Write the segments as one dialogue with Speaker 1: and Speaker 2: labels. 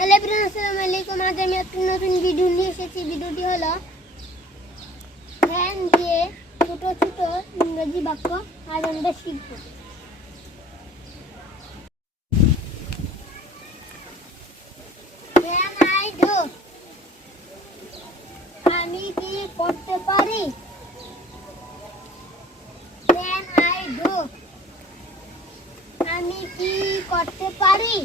Speaker 1: Hello everyone আসসালামু আলাইকুম। আজ আমি একটা নতুন ভিডিও নিয়ে এসেছি। ভিডিওটি হলো ফ্যান দিয়ে ছোট ছোট ইংরেজি বাক্য আজ আমরা শিখব। I do? আমি কি করতে পারি? Can I do? আমি কি করতে পারি?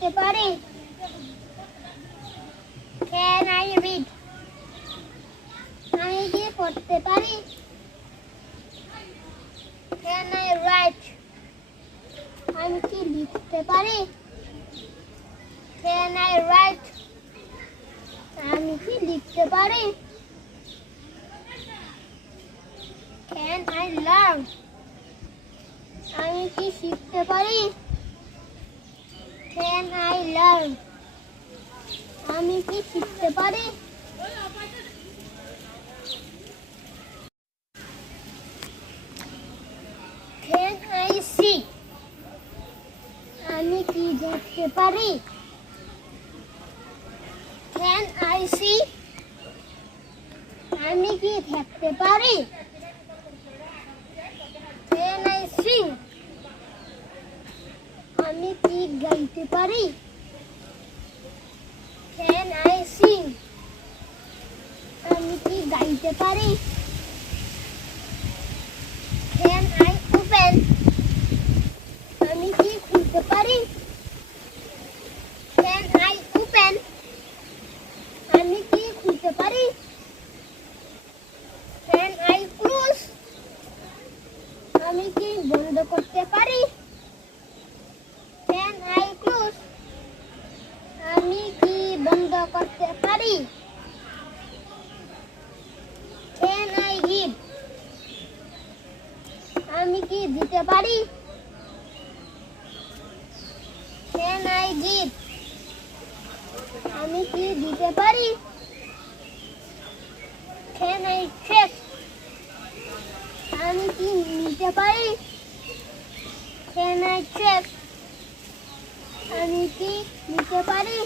Speaker 1: পড়তে পারি Can I read? আমি কি পড়তে পারি Can I write? আমি কি লিখতে পারি Can I write? আমি কি লিখতে পারি Can I learn? আমি কি শিখতে পারি Can I learn? আমি কি শিখতে পারি Can I see? আমি কি দেখতে পারি Can I see? আমি কি দেখতে পারি Can I sing? আমি কি গাইতে পারি Can I sing? আমি কি গাইতে পারি Can I open? আমি কি খুলতে পারি Can I open? আমি কি খুলতে পারি Can I close? আমি কি বন্ধ করতে পারি Can I close? আমি কি বন্ধ করতে পারি? আমি কি দিতে পারি? আমি কি দিতে পারি? আমি কি নিতে পারি? আমি কি নিতে পারি